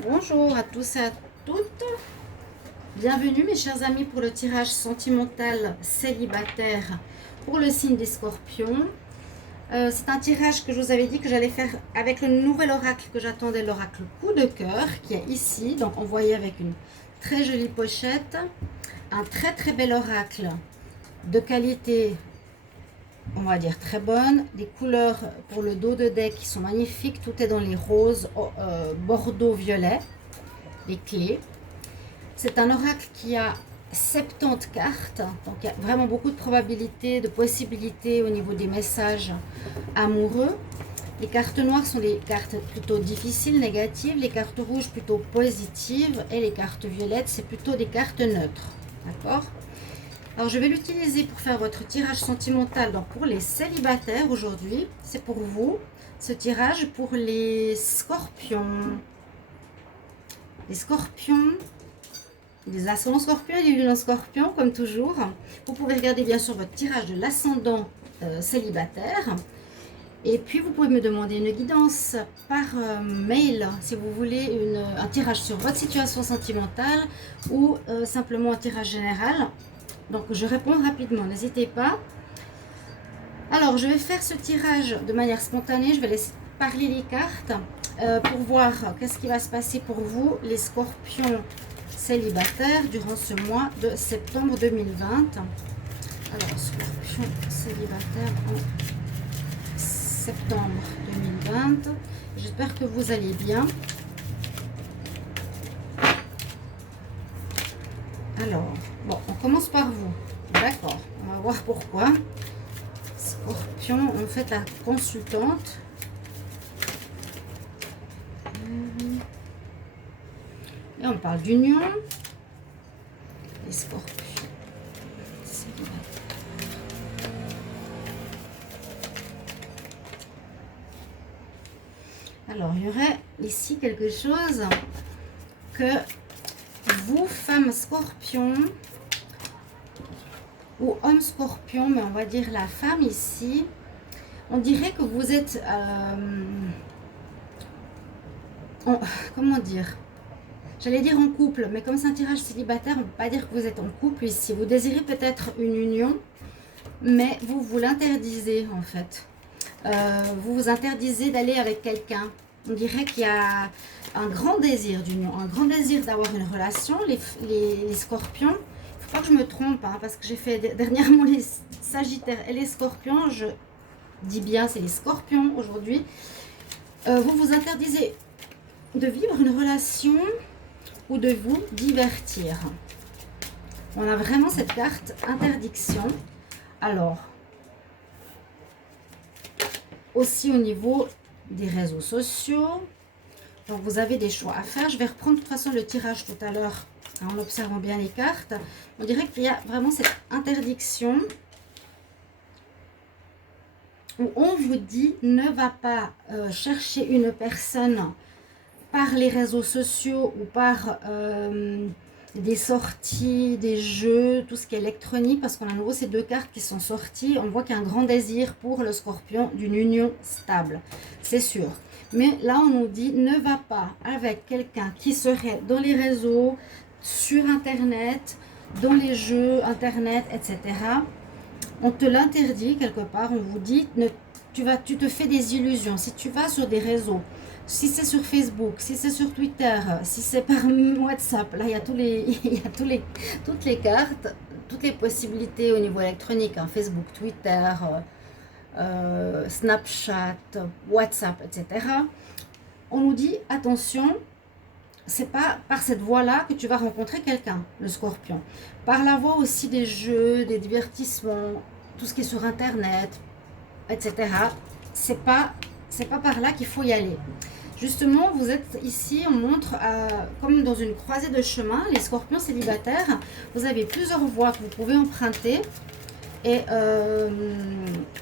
Bonjour à tous et à toutes. Bienvenue mes chers amis pour le tirage sentimental célibataire pour le signe des scorpions. C'est un tirage que je vous avais dit que j'allais faire avec le nouvel oracle que j'attendais, l'oracle coup de cœur qui est ici. Donc envoyé avec une très jolie pochette. Un très bel oracle de qualité, on va dire très bonne. Des couleurs pour le dos de deck qui sont magnifiques. Tout est dans les roses, bordeaux, violet. Les clés. C'est un oracle qui a 70 cartes, donc il y a vraiment beaucoup de probabilités, de possibilités au niveau des messages amoureux. Les cartes noires sont des cartes plutôt difficiles, négatives, les cartes rouges plutôt positives et les cartes violettes c'est plutôt des cartes neutres. D'accord? Alors je vais l'utiliser pour faire votre tirage sentimental. Donc pour les célibataires aujourd'hui, c'est pour vous ce tirage pour les scorpions. Les scorpions, les ascendants scorpions et les lunes en scorpion, comme toujours. Vous pouvez regarder bien sûr votre tirage de l'ascendant célibataire. Et puis vous pouvez me demander une guidance par mail si vous voulez un tirage sur votre situation sentimentale ou simplement un tirage général. Donc je réponds rapidement, n'hésitez pas. Alors je vais faire ce tirage de manière spontanée, je vais laisser parler les cartes pour voir qu'est-ce qui va se passer pour vous les scorpions célibataires durant ce mois de septembre 2020. Alors scorpion célibataire en septembre 2020. J'espère que vous allez bien. Alors, bon, on commence par vous. D'accord, on va voir pourquoi. Scorpion, on fait la consultante. Et on parle d'union. Les scorpions. Alors, il y aurait ici quelque chose que vous, femmes scorpions, ou hommes scorpions, mais on va dire la femme ici, on dirait que vous êtes, comment dire, j'allais dire en couple, mais comme c'est un tirage célibataire, on ne peut pas dire que vous êtes en couple ici. Vous désirez peut-être une union, mais vous vous l'interdisez en fait. Vous vous interdisez d'aller avec quelqu'un. On dirait qu'il y a un grand désir d'union, un grand désir d'avoir une relation. Les scorpions, il ne faut pas que je me trompe, hein, parce que j'ai fait dernièrement les sagittaires et les scorpions. Je dis bien, c'est les scorpions aujourd'hui. Vous vous interdisez de vivre une relation ou de vous divertir. On a vraiment cette carte interdiction. Alors, aussi au niveau des réseaux sociaux. Donc vous avez des choix à faire. Je vais reprendre de toute façon le tirage tout à l'heure en observant bien les cartes. On dirait qu'il y a vraiment cette interdiction où on vous dit ne va pas chercher une personne par les réseaux sociaux ou par des sorties, des jeux, tout ce qui est électronique, parce qu'on a à nouveau ces deux cartes qui sont sorties. On voit qu'il y a un grand désir pour le scorpion d'une union stable, c'est sûr. Mais là, on nous dit ne va pas avec quelqu'un qui serait dans les réseaux, sur Internet, dans les jeux Internet, etc. On te l'interdit quelque part. On vous dit tu te fais des illusions. Si tu vas sur des réseaux, si c'est sur Facebook, si c'est sur Twitter, si c'est par WhatsApp, là il y a, toutes les cartes, toutes les possibilités au niveau électronique, hein, Facebook, Twitter, Snapchat, WhatsApp, etc. On nous dit attention, c'est pas par cette voie-là que tu vas rencontrer quelqu'un, le scorpion. Par la voie aussi des jeux, des divertissements, tout ce qui est sur Internet, etc. C'est pas par là qu'il faut y aller. Justement, vous êtes ici, on montre comme dans une croisée de chemin, les scorpions célibataires, vous avez plusieurs voies que vous pouvez emprunter et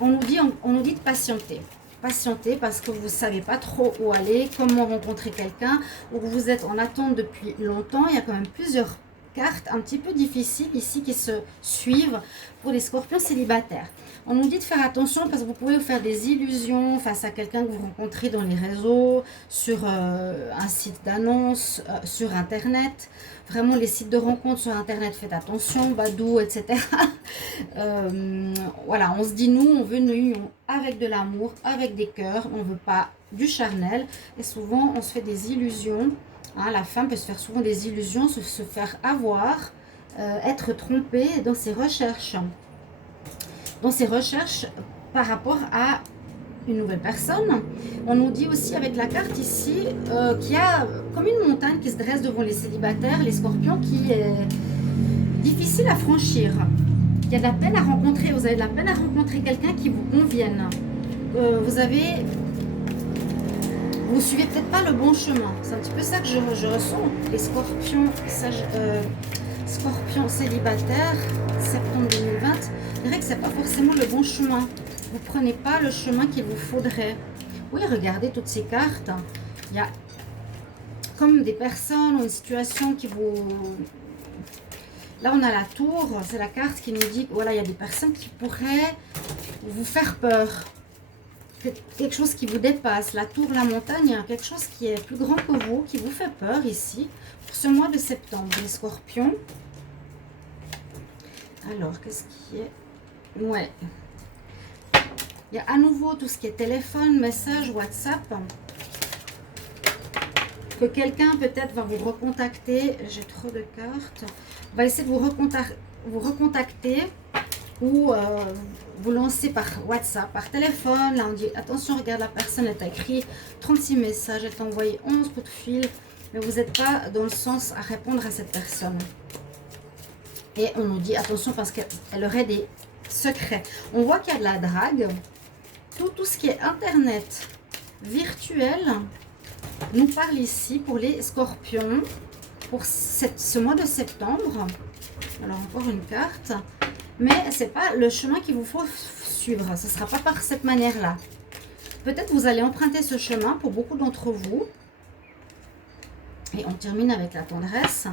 on nous dit de patienter. Patienter parce que vous ne savez pas trop où aller, comment rencontrer quelqu'un, ou que vous êtes en attente depuis longtemps. Il y a quand même plusieurs cartes un petit peu difficiles ici qui se suivent pour les scorpions célibataires. On nous dit de faire attention parce que vous pouvez vous faire des illusions face à quelqu'un que vous rencontrez dans les réseaux, sur un site d'annonce, sur Internet. Vraiment, les sites de rencontres sur Internet, faites attention, Badou, etc. Voilà, on se dit, nous, on veut une union avec de l'amour, avec des cœurs. On ne veut pas du charnel. Et souvent, on se fait des illusions. Hein, la femme peut se faire souvent des illusions, se faire avoir, être trompée dans ses recherches. Dans ses recherches par rapport à une nouvelle personne. On nous dit aussi avec la carte ici qu'il y a comme une montagne qui se dresse devant les célibataires, les scorpions, qui est difficile à franchir. Il y a de la peine à rencontrer, vous avez de la peine à rencontrer quelqu'un qui vous convienne. Vous suivez peut-être pas le bon chemin. C'est un petit peu ça que je ressens. Les scorpions, scorpions célibataires, septembre 2020, je dirais que c'est pas forcément le bon chemin. Vous prenez pas le chemin qu'il vous faudrait. Oui, regardez toutes ces cartes. Il y a comme des personnes ou une situation qui vous... Là, on a la tour. C'est la carte qui nous dit que voilà, il y a des personnes qui pourraient vous faire peur. Quelque chose qui vous dépasse. La tour, la montagne, il y a quelque chose qui est plus grand que vous, qui vous fait peur ici. Pour ce mois de septembre, les scorpions. Alors, qu'est-ce qui est... Ouais. Il y a à nouveau tout ce qui est téléphone, message, WhatsApp. Que quelqu'un peut-être va vous recontacter. J'ai trop de cartes. Va essayer de vous recontacter ou vous lancer par WhatsApp, par téléphone. Là, on dit attention, regarde, la personne, elle t'a écrit 36 messages, elle t'a envoyé 11 coups de fil, mais vous n'êtes pas dans le sens à répondre à cette personne. Et on nous dit attention parce qu'elle aurait des secrets. On voit qu'il y a de la drague. Tout ce qui est Internet virtuel nous parle ici pour les scorpions pour ce mois de septembre. Alors encore une carte, mais c'est pas le chemin qu'il vous faut suivre, ce ne sera pas par cette manière-là. Peut-être vous allez emprunter ce chemin pour beaucoup d'entre vous. Et on termine avec la tendresse.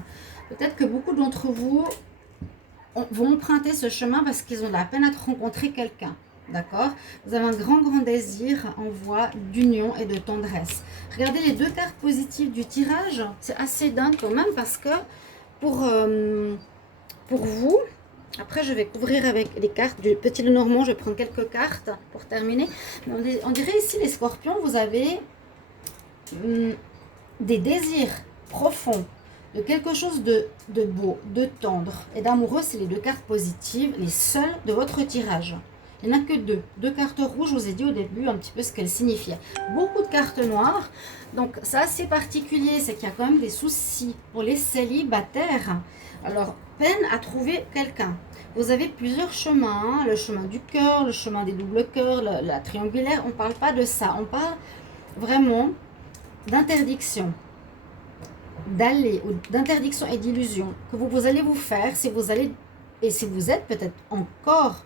Peut-être que beaucoup d'entre vous vont emprunter ce chemin parce qu'ils ont de la peine à rencontrer quelqu'un. D'accord? Vous avez un grand désir en voie d'union et de tendresse. Regardez les deux cartes positives du tirage. C'est assez dingue quand même parce que pour vous, après je vais couvrir avec les cartes du Petit Lenormand. Je vais prendre quelques cartes pour terminer. Mais on dirait ici les scorpions, vous avez des désirs profonds de quelque chose de beau, de tendre et d'amoureux. C'est les deux cartes positives, les seules de votre tirage. Il n'y en a que deux cartes rouges. Je vous ai dit au début un petit peu ce qu'elles signifiaient. Beaucoup de cartes noires. Donc, c'est assez particulier. C'est qu'il y a quand même des soucis pour les célibataires. Alors, peine à trouver quelqu'un. Vous avez plusieurs chemins. Hein, le chemin du cœur, le chemin des doubles cœurs, la triangulaire. On ne parle pas de ça. On parle vraiment d'interdiction. D'aller, ou d'interdiction et d'illusion que vous allez vous faire si vous allez, et si vous êtes peut-être encore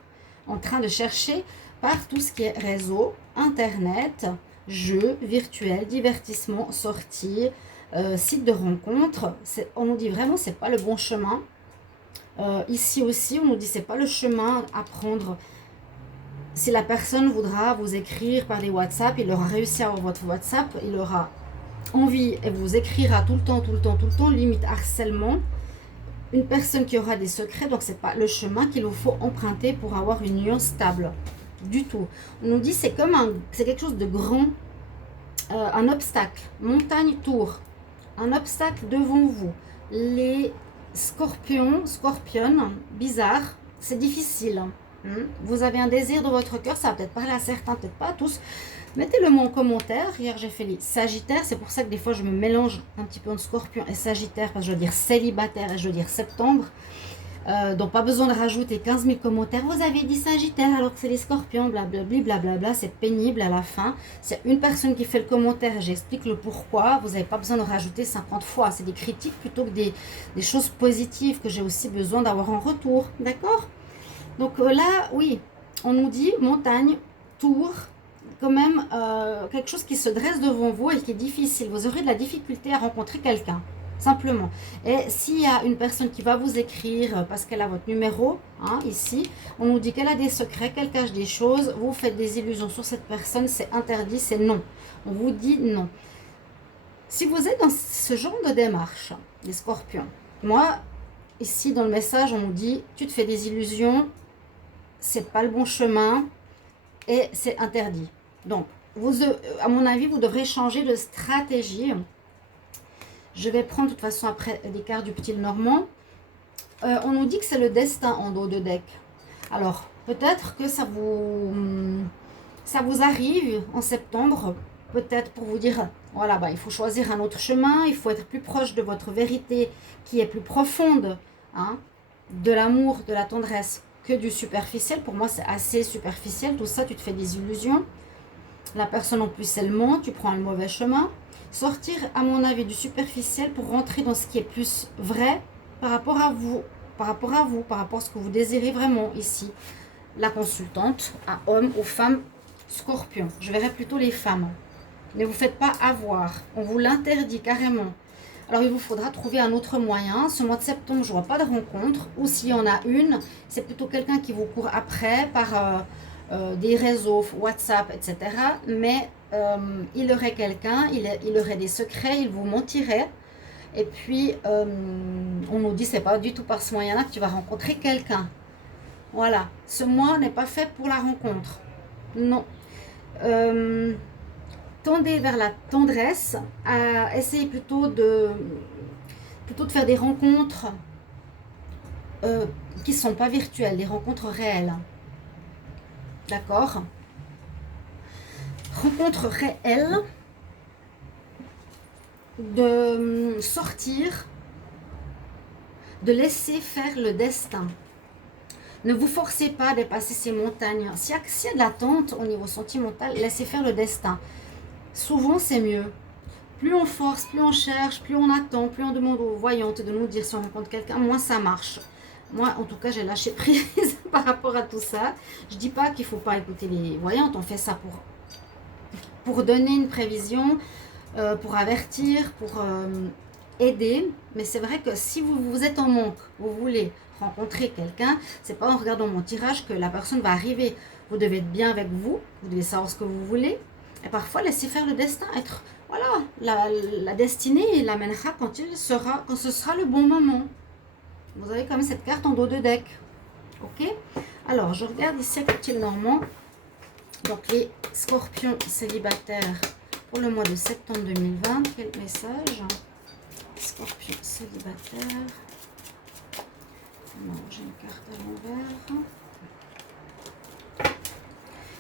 en train de chercher par tout ce qui est réseau, internet, jeux virtuels, divertissement, sorties, sites de rencontres. On nous dit vraiment c'est pas le bon chemin. Ici aussi on nous dit c'est pas le chemin à prendre. Si la personne voudra vous écrire par les WhatsApp, il aura réussi à avoir votre WhatsApp, il aura envie et vous écrira tout le temps, limite harcèlement. Une personne qui aura des secrets, donc c'est pas le chemin qu'il vous faut emprunter pour avoir une union stable du tout. On nous dit c'est quelque chose de grand, un obstacle, montagne, tour, un obstacle devant vous. Les scorpions, scorpionnes, bizarre, c'est difficile. Vous avez un désir dans votre cœur, ça va peut-être parler à certains, peut-être pas à tous. Mettez-le moi en commentaire. Hier j'ai fait les sagittaires, c'est pour ça que des fois je me mélange un petit peu entre scorpion et sagittaire, parce que je veux dire célibataire et je veux dire septembre. Donc pas besoin de rajouter 15 000 commentaires. Vous avez dit sagittaire alors que c'est les scorpions, blablabla, blablabla, c'est pénible à la fin. C'est une personne qui fait le commentaire et j'explique le pourquoi. Vous n'avez pas besoin de rajouter 50 fois. C'est des critiques plutôt que des choses positives que j'ai aussi besoin d'avoir en retour. D'accord? Donc là, oui, on nous dit montagne, tour, quand même quelque chose qui se dresse devant vous et qui est difficile. Vous aurez de la difficulté à rencontrer quelqu'un. simplement. Et s'il y a une personne qui va vous écrire parce qu'elle a votre numéro, hein, ici, on nous dit qu'elle a des secrets, qu'elle cache des choses, vous faites des illusions sur cette personne, c'est interdit, c'est non. On vous dit non. Si vous êtes dans ce genre de démarche, les scorpions, moi, ici dans le message, on nous dit, tu te fais des illusions, c'est pas le bon chemin et c'est interdit. Donc, vous, à mon avis, vous devrez changer de stratégie. Je vais prendre de toute façon après les cartes du petit Normand. On nous dit que c'est le destin en dos de deck. Alors, peut-être que ça vous arrive en septembre, peut-être pour vous dire, voilà, bah, il faut choisir un autre chemin, il faut être plus proche de votre vérité qui est plus profonde, hein, de l'amour, de la tendresse, que du superficiel. Pour moi, c'est assez superficiel, tout ça, tu te fais des illusions. La personne en plus, elle ment, tu prends le mauvais chemin. Sortir, à mon avis, du superficiel pour rentrer dans ce qui est plus vrai par rapport à vous, par rapport à ce que vous désirez vraiment ici. La consultante, à hommes ou femmes scorpions. Je verrai plutôt les femmes. Ne vous faites pas avoir. On vous l'interdit carrément. Alors, il vous faudra trouver un autre moyen. Ce mois de septembre, je ne vois pas de rencontre. Ou s'il y en a une, c'est plutôt quelqu'un qui vous court après par des réseaux, WhatsApp, etc. Mais il aurait quelqu'un, il aurait des secrets, il vous mentirait. Et puis, on nous dit, c'est pas du tout par ce moyen-là que tu vas rencontrer quelqu'un. Voilà. Ce mois n'est pas fait pour la rencontre. Non. Tendez vers la tendresse, essayez plutôt de faire des rencontres qui ne sont pas virtuelles, des rencontres réelles. D'accord? Rencontres réelles, de sortir, de laisser faire le destin. Ne vous forcez pas à dépasser ces montagnes. S'il y a de l'attente au niveau sentimental, laissez faire le destin. Souvent, c'est mieux. Plus on force, plus on cherche, plus on attend, plus on demande aux voyantes de nous dire si on rencontre quelqu'un, moins ça marche. Moi, en tout cas, j'ai lâché prise par rapport à tout ça. Je ne dis pas qu'il ne faut pas écouter les voyantes. On fait ça pour donner une prévision, pour avertir, pour aider. Mais c'est vrai que si vous êtes en manque, vous voulez rencontrer quelqu'un, c'est pas en regardant mon tirage que la personne va arriver. Vous devez être bien avec vous. Vous devez savoir ce que vous voulez. Et parfois, laisser faire le destin, être, voilà, la destinée l'amènera quand ce sera le bon moment. Vous avez quand même cette carte en dos de deck. Ok? Alors, je regarde ici avec le Normand. Donc, les scorpions célibataires pour le mois de septembre 2020. Quel message? Scorpion célibataire. Non, j'ai une carte à l'envers.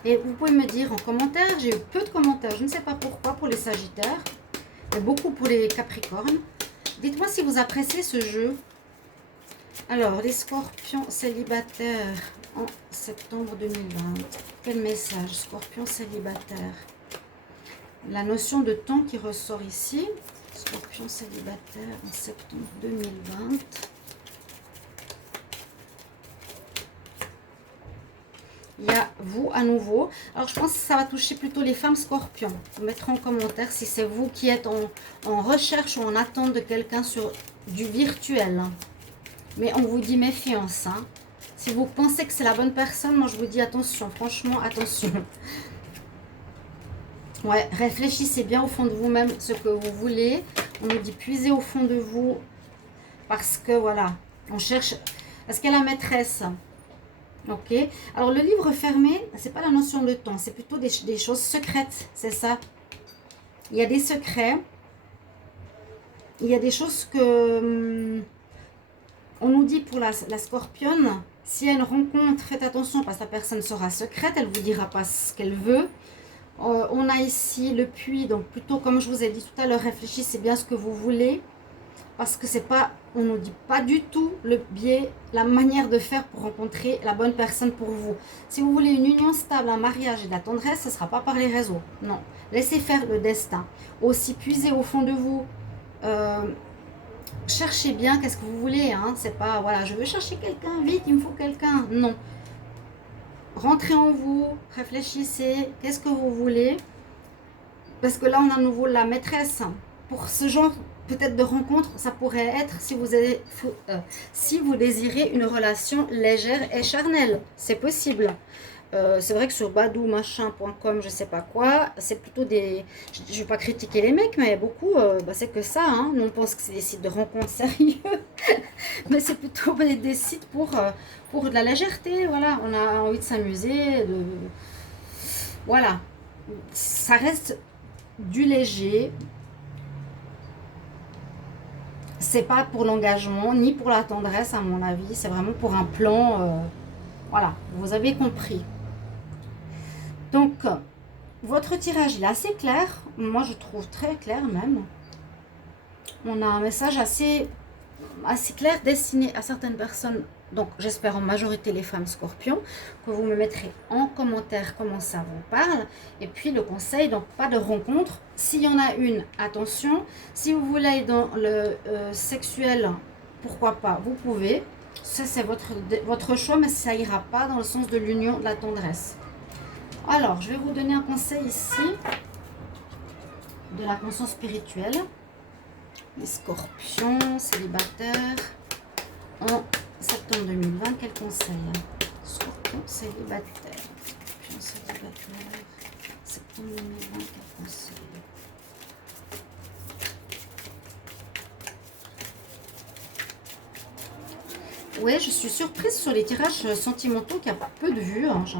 Et vous pouvez me dire en commentaire, j'ai eu peu de commentaires, je ne sais pas pourquoi pour les Sagittaires, mais beaucoup pour les Capricornes. Dites-moi si vous appréciez ce jeu. Alors, les Scorpions célibataires en septembre 2020. Quel message? Scorpion célibataire. La notion de temps qui ressort ici. Scorpion célibataire en septembre 2020. Il y a vous à nouveau. Alors, je pense que ça va toucher plutôt les femmes scorpions. Vous mettrez en commentaire si c'est vous qui êtes en recherche ou en attente de quelqu'un sur du virtuel. Mais on vous dit méfiance. Hein. Si vous pensez que c'est la bonne personne, moi je vous dis attention. Franchement, attention. Ouais, réfléchissez bien au fond de vous-même ce que vous voulez. On nous dit puisez au fond de vous. Parce que voilà, on cherche... Est-ce qu'elle est la maîtresse? Ok, alors le livre fermé, c'est pas la notion de temps, c'est plutôt des choses secrètes, c'est ça. Il y a des secrets, il y a des choses que on nous dit pour la scorpionne, si elle rencontre, faites attention parce que la personne sera secrète, elle vous dira pas ce qu'elle veut. On a ici le puits, donc plutôt comme je vous ai dit tout à l'heure, réfléchissez bien ce que vous voulez. Parce que c'est pas, on nous dit pas du tout le biais, la manière de faire pour rencontrer la bonne personne pour vous. Si vous voulez une union stable, un mariage et de la tendresse, ce ne sera pas par les réseaux. Non, laissez faire le destin. Aussi, puisez au fond de vous. Cherchez bien qu'est-ce que vous voulez. Hein. C'est pas, voilà, je veux chercher quelqu'un, vite, il me faut quelqu'un. Non. Rentrez en vous, réfléchissez, qu'est-ce que vous voulez. Parce que là, on a à nouveau la maîtresse. pour ce genre peut-être de rencontre, ça pourrait être si vous désirez une relation légère et charnelle. C'est possible. C'est vrai que sur badou, machin.com, je sais pas quoi, c'est plutôt des... Je vais pas critiquer les mecs, mais beaucoup, c'est que ça. Hein. Nous, on pense que c'est des sites de rencontres sérieux. Mais c'est plutôt des sites pour de la légèreté. Voilà, on a envie de s'amuser. Voilà. Ça reste du léger. C'est pas pour l'engagement, ni pour la tendresse, à mon avis. C'est vraiment pour un plan... voilà, vous avez compris. Donc, votre tirage, il est assez clair. Moi, je trouve très clair même. On a un message assez clair destiné à certaines personnes. Donc, j'espère en majorité les femmes scorpions, que vous me mettrez en commentaire comment ça vous parle. Et puis, le conseil, donc pas de rencontre. S'il y en a une, attention. Si vous voulez aller dans le sexuel, pourquoi pas, vous pouvez. Ça, c'est votre choix, mais ça ira pas dans le sens de l'union, de la tendresse. Alors, je vais vous donner un conseil ici de la conscience spirituelle. Les scorpions, célibataires, en septembre 2020, quel conseil? Scorpion, célibataire. Scorpion, célibataire, septembre 2020, quel conseil? Ouais, je suis surprise sur les tirages sentimentaux qu'il y a peu de vues. Hein. Je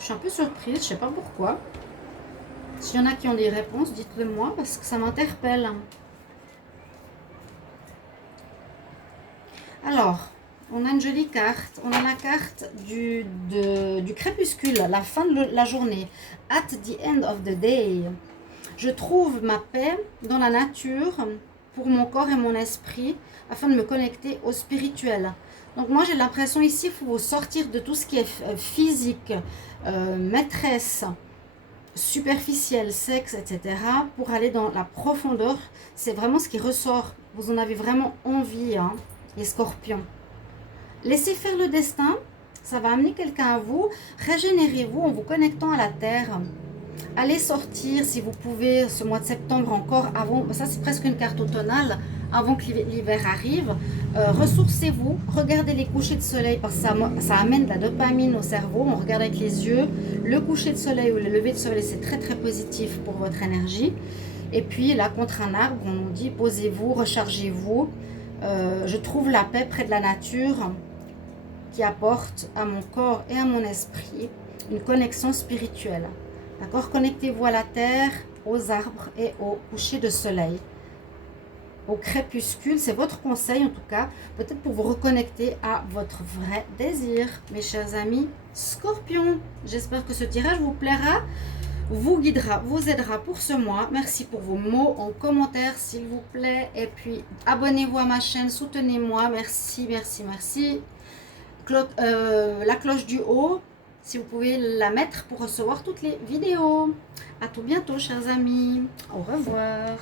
suis un peu surprise, je sais pas pourquoi. S'il y en a qui ont des réponses, dites-le moi parce que ça m'interpelle. Alors, on a une jolie carte. On a la carte du crépuscule, la fin de la journée. At the end of the day. Je trouve ma paix dans la nature pour mon corps et mon esprit afin de me connecter au spirituel. Donc moi j'ai l'impression ici, il faut sortir de tout ce qui est physique, maîtresse, superficielle, sexe, etc. pour aller dans la profondeur. C'est vraiment ce qui ressort. Vous en avez vraiment envie, hein, les scorpions. Laissez faire le destin, ça va amener quelqu'un à vous. Régénérez-vous en vous connectant à la terre. Allez sortir si vous pouvez ce mois de septembre encore avant, ça c'est presque une carte automnale, avant que l'hiver arrive. Ressourcez-vous, regardez les couchers de soleil parce que ça amène de la dopamine au cerveau. On regarde avec les yeux. Le coucher de soleil ou le lever de soleil, c'est très très positif pour votre énergie. Et puis là, contre un arbre, on nous dit posez-vous, rechargez-vous. Je trouve la paix près de la nature qui apporte à mon corps et à mon esprit une connexion spirituelle. D'accord? Connectez-vous à la terre, aux arbres et au coucher de soleil. Au crépuscule, c'est votre conseil en tout cas, peut-être pour vous reconnecter à votre vrai désir, mes chers amis scorpions. J'espère que ce tirage vous plaira, vous guidera, vous aidera pour ce mois. Merci pour vos mots en commentaire, s'il vous plaît. Et puis, abonnez-vous à ma chaîne, soutenez-moi. Merci, merci, merci. La cloche du haut, si vous pouvez la mettre pour recevoir toutes les vidéos. À tout bientôt, chers amis. Au revoir.